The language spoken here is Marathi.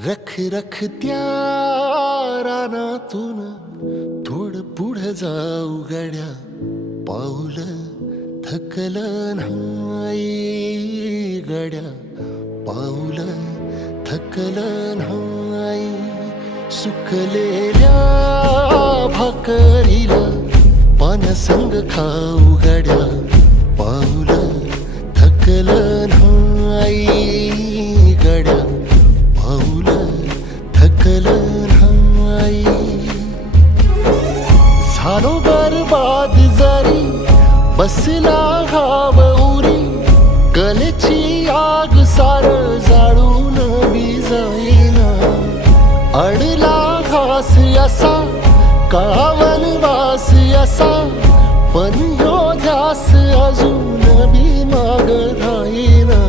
रख रख त्या रानातून थोडं पुढं जाऊ गड्या, पाऊल थकलं नाही गड्या, पाऊल थकलं नाही. सुकलेल्या भाकरीला पानसंग खाऊ गड्या, पाऊल थकलं नाही गड्या, पाऊल थकलं नाही. झालो बरबाद जरी बसला घाव उरी, कलेची आग सार जाळून विजाईना. अडला घास असा काळावन वास असा, पण ह्यो ध्यास अजून बी माग राहीना.